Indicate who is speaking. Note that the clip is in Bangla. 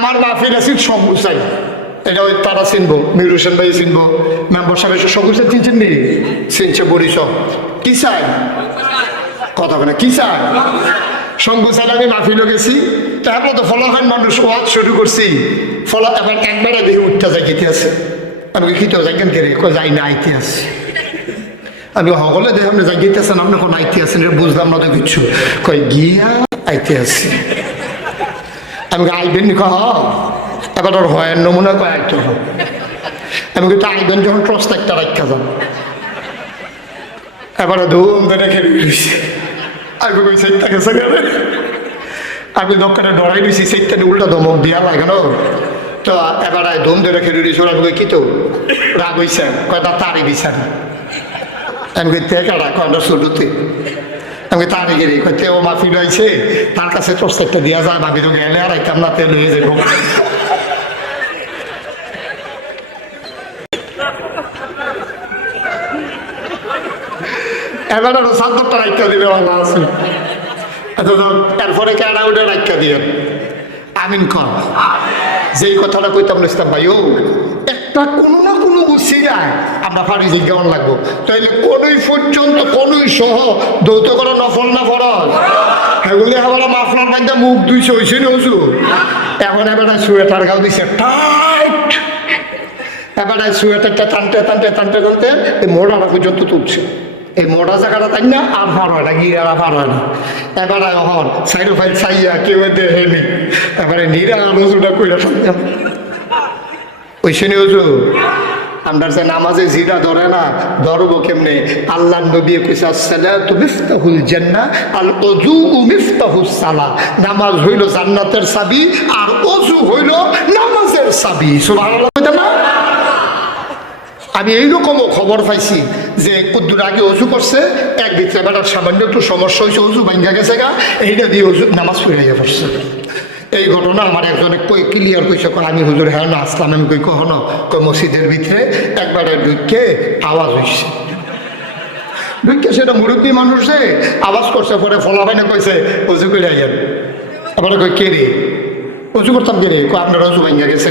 Speaker 1: আমার মাহফিল আছে সমুচাই এটা ওই তারা চিনবো, মির হোসেন ভাই চিনবো, মেম্বার সাহেব এসে সমুচাই চিনছেন নি চিনছে বরিশ কি চাই কথা বলে, কি চাই সঙ্গ চাই আমি মাহফিলও গেছি। তারপরে তো ফলাফল মানুষ ওয়াজ শুরু করছি। ফলা এখন একবারে দেখে উঠতে যাই গেতে আছে। আমি খিতে যাই কেন যাই না, আইতে আছে। আমি সকলে দেখে আপনি যাই গেতে আছেন আপনি কোন আইতে আছেন বুঝলাম না তো কিচ্ছু কই, গিয়া আইতে আছে। আমি আইবেন নি কহ? এবার ওর হয় নমুনা কয় আইতে আমি কিন্তু আইবেন যখন ট্রস্ট একটা রাখতে যান। এবারে ধুম ধরে খেলে দিয়েছি আমি কই সেইটা গেছে আমি দোকানে ডরাই দিয়েছি সেইটা উল্টা ধমক দিয়া লাগানো তো এবারে ধুম ধরে খেলে দিয়েছি ওরা কি তো? রাগ হইছে। কয়টা তারি বিচার। আমি কই তে কাটা কয়টা শুরুতে? আমি তারি মাফি রয়েছে তার কাছে টর্চ একটা দিয়া যায় ভাবি তো গেলে আর না, তেল হয়ে যাব এবার আরও রাখতে দিবে বাংলা আছে। এরপরে কেডা উঠে রাখতে দিয়ে? আমিন কর। যেই কথাটা কইতাম ইসলাম ভাইও, একটা কোনো উসিলায় আমরা যে কেমন লাগবো? তাইলে কোনোই পর্যন্ত কোনোই সহ দৌত করা নফল না ফরজ? এগুলি আবার মাফলার মধ্যে মুখ দুইশো হয়েছে না হুজুর? এখন এবার সোয়েটার গাও দিছে, টাইট! এবারে সোয়েটারটা টানতে টানতে টানতে টানতে এই মোড়াটা পর্যন্ত তুলছে। এই মোড়া জায়গাটা তাই না? আর পার হয় না গিরারা পার হয় না। এবারে হন সাইড ফাইড চাইয়া কেউ দেখেনি এবারে নিরা রসুটা কইরা ওই শুনে আমরা যে নামাজে জিরা ধরে না, ধরবো কেমনে? আল্লাহ নবী মিফতাহুল জান্নাহ, আল মিফতাহুস সালা নামাজ হইল জান্নাতের চাবি আর ওযু হইল নামাজের সুবহানাল্লাহ, কইতা না? আমি এইরকমও খবর পাইছি যে কুদ্দুর আগে অজু করছে, এক ভিতরে বেটার সামান্য একটু সমস্যা হয়েছে অজু ভাঙ্গা গেছে গা, এইটা দিয়ে অজু নামাজ পড়ে পড়ছে। এই ঘটনা আমার একজনে কই ক্লিয়ার কইছে, কয়, আমি হুজুর হ্যাঁ না, আসলাম। আমি কই, কখনো? কই মসজিদের ভিতরে একবারে ঢুকে আওয়াজ হইছে। ঢুকে সেটা মুরব্বী মানুষে আওয়াজ করছে, পরে ফলাফাইনে কইছে উজু করে আইয়েন। আবার কই কে রে? উজু করতাম কে রে? কই আপনার উজু ভাঙ্গা গেছে